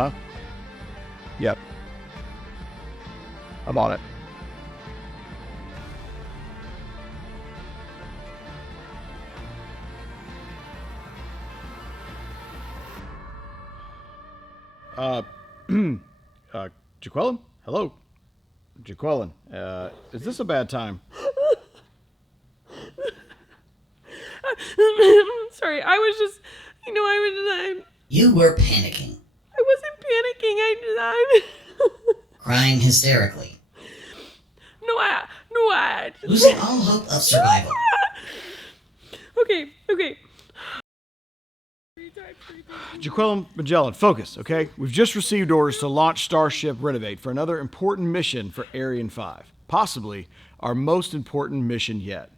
Uh-huh. Yep. I'm on it. Uh, Jaqueline? Hello? Jaqueline, is this a bad time? Sorry, I was just, I was, You were panicking, I wasn't panicking, I crying hysterically, no, I, losing all hope of survival. Okay. Jaqueline Magellan, focus, okay? We've just received orders to launch Starship Renovate for another important mission for Arian 5. Possibly our most important mission yet.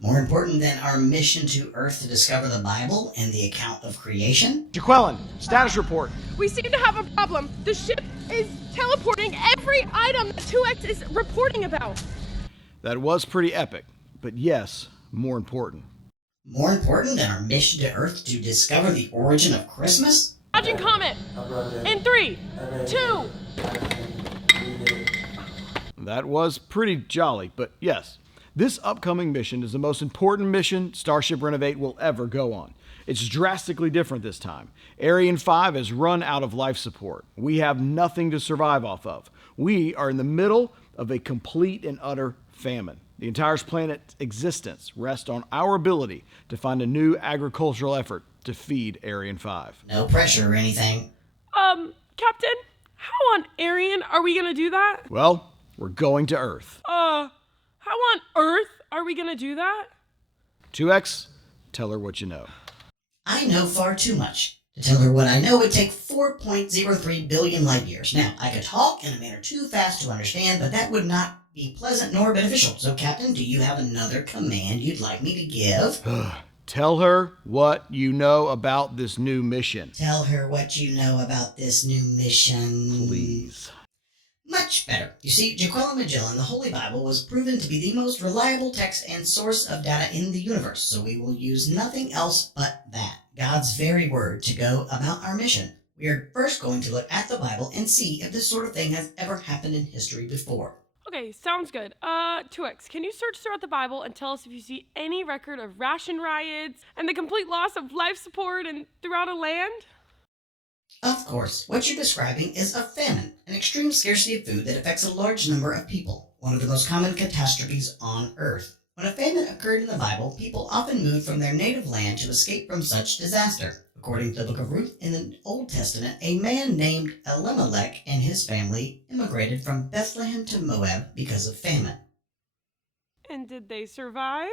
More important than our mission to Earth to discover the Bible and the account of creation? Jaqueline, status report. We seem to have a problem. The ship is teleporting every item that 2X is reporting about. That was pretty epic, but yes, more important. More important than our mission to Earth to discover the origin of Christmas? Dodging Comet. In 3, 2. That was pretty jolly, but yes, this upcoming mission is the most important mission Starship Renovate will ever go on. It's drastically different this time. Arian 5 has run out of life support. We have nothing to survive off of. We are in the middle of a complete and utter famine. The entire planet's existence rests on our ability to find a new agricultural effort to feed Arian 5. No pressure or anything. Captain, how on Arian are we gonna do that? Well, we're going to Earth. How on Earth are we gonna do that? 2X, tell her what you know. I know far too much. To tell her what I know would take 4.03 billion light years. Now, I could talk in a manner too fast to understand, but that would not be pleasant nor beneficial. So, Captain, do you have another command you'd like me to give? Tell her what you know about this new mission. Tell her what you know about this new mission. Please. Much better. You see, Jaqueline Magellan, the Holy Bible, was proven to be the most reliable text and source of data in the universe, so we will use nothing else but that, God's very word, to go about our mission. We are first going to look at the Bible and see if this sort of thing has ever happened in history before. Okay, sounds good. 2X, can you search throughout the Bible and tell us if you see any record of ration riots and the complete loss of life support and throughout a land? Of course, what you're describing is a famine, an extreme scarcity of food that affects a large number of people, one of the most common catastrophes on Earth. When a famine occurred in the Bible, people often moved from their native land to escape from such disaster. According to the book of Ruth in the Old Testament, a man named Elimelech and his family immigrated from Bethlehem to Moab because of famine. And did they survive?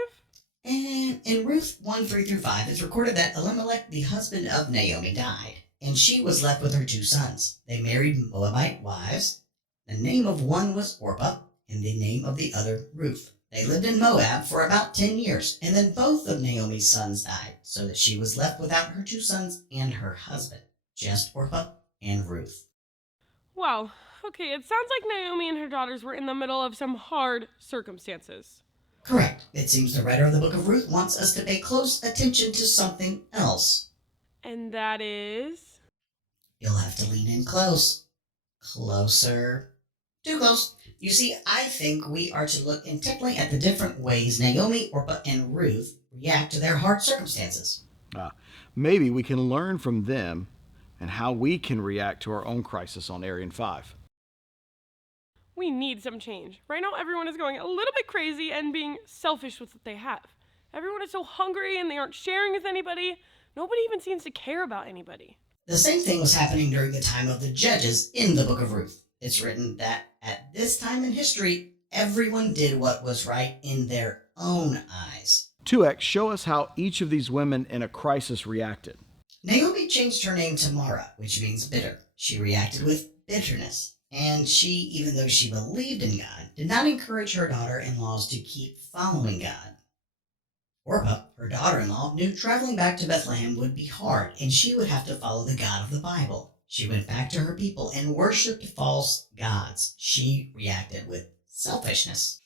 And in Ruth 1:3-5, it's recorded that Elimelech, the husband of Naomi, died, and she was left with her 2 sons. They married Moabite wives. The name of one was Orpah, and the name of the other Ruth. They lived in Moab for about 10 years, and then both of Naomi's sons died, so that she was left without her 2 sons and her husband, just Orpah and Ruth. Wow. Okay, it sounds like Naomi and her daughters were in the middle of some hard circumstances. Correct. It seems the writer of the book of Ruth wants us to pay close attention to something else. And that is? You'll have to lean in close. Closer. Too close. You see, I think we are to look intently at the different ways Naomi, Orpah, and Ruth react to their hard circumstances. Maybe we can learn from them and how we can react to our own crisis on Arian 5. We need some change. Right now, everyone is going a little bit crazy and being selfish with what they have. Everyone is so hungry and they aren't sharing with anybody. Nobody even seems to care about anybody. The same thing was happening during the time of the judges in the book of Ruth. It's written that at this time in history, everyone did what was right in their own eyes. 2X, show us how each of these women in a crisis reacted. Naomi changed her name to Mara, which means bitter. She reacted with bitterness. And she, even though she believed in God, did not encourage her daughter-in-laws to keep following God. Orpah, her daughter-in-law, knew traveling back to Bethlehem would be hard, and she would have to follow the God of the Bible. She went back to her people and worshipped false gods. She reacted with selfishness.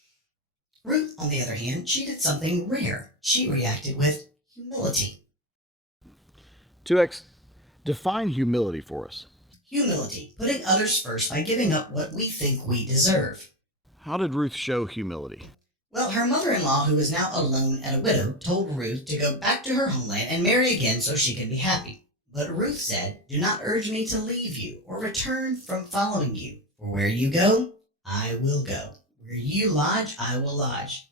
Ruth, on the other hand, she did something rare. She reacted with humility. 2X, define humility for us. Humility, putting others first by giving up what we think we deserve. How did Ruth show humility? Well, her mother-in-law, who is now alone and a widow, told Ruth to go back to her homeland and marry again so she could be happy. But Ruth said, "Do not urge me to leave you or return from following you. For where you go, I will go. Where you lodge, I will lodge.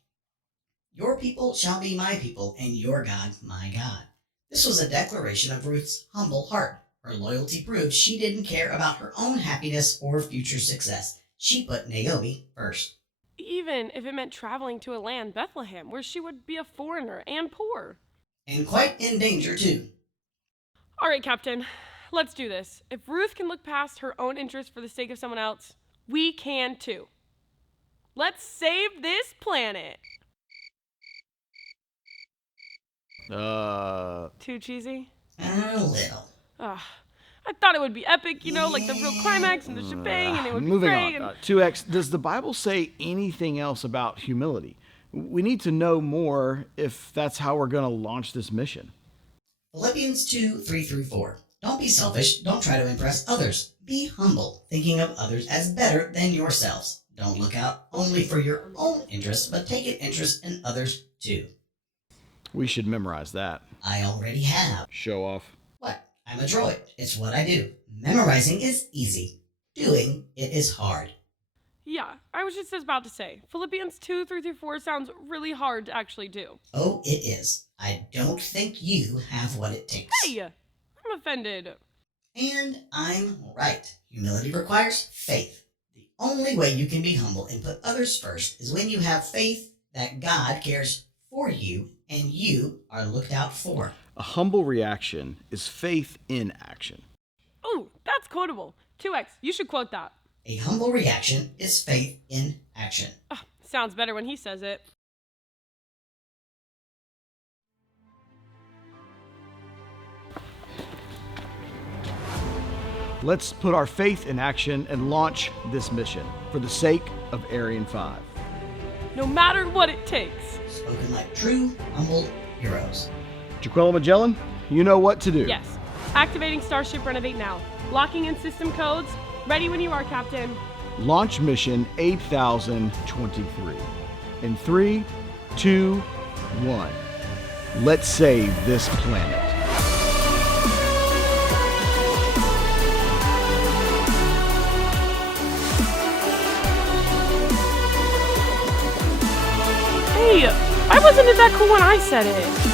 Your people shall be my people, and your God my God." This was a declaration of Ruth's humble heart. Her loyalty proved she didn't care about her own happiness or future success. She put Naomi first. Even if it meant traveling to a land, Bethlehem, where she would be a foreigner and poor. And quite in danger, too. All right, Captain, let's do this. If Ruth can look past her own interests for the sake of someone else, we can too. Let's save this planet. Too cheesy? A little. Ugh. I thought it would be epic, like the real climax and the shebang, and it would be Moving great. on. 2X, does the Bible say anything else about humility? We need to know more if that's how we're going to launch this mission. Philippians 2:3-4. Don't be selfish. Don't try to impress others. Be humble, thinking of others as better than yourselves. Don't look out only for your own interests, but take an interest in others too. We should memorize that. I already have. Show off. What? I'm a droid. It's what I do. Memorizing is easy. Doing it is hard. Yeah, I was just about to say, Philippians 2:3-4 sounds really hard to actually do. Oh, it is. I don't think you have what it takes. Hey, I'm offended. And I'm right. Humility requires faith. The only way you can be humble and put others first is when you have faith that God cares for you and you are looked out for. A humble reaction is faith in action. Oh, that's quotable. 2X, you should quote that. A humble reaction is faith in action. Sounds better when he says it. Let's put our faith in action and launch this mission for the sake of Arian 5. No matter what it takes. Spoken like true, humble heroes. Jaquella Magellan, you know what to do. Yes. Activating Starship Renovate now. Locking in system codes. Ready when you are, Captain. Launch mission 8023. In 3, 2, 1. Let's save this planet. Hey, I wasn't that cool when I said it.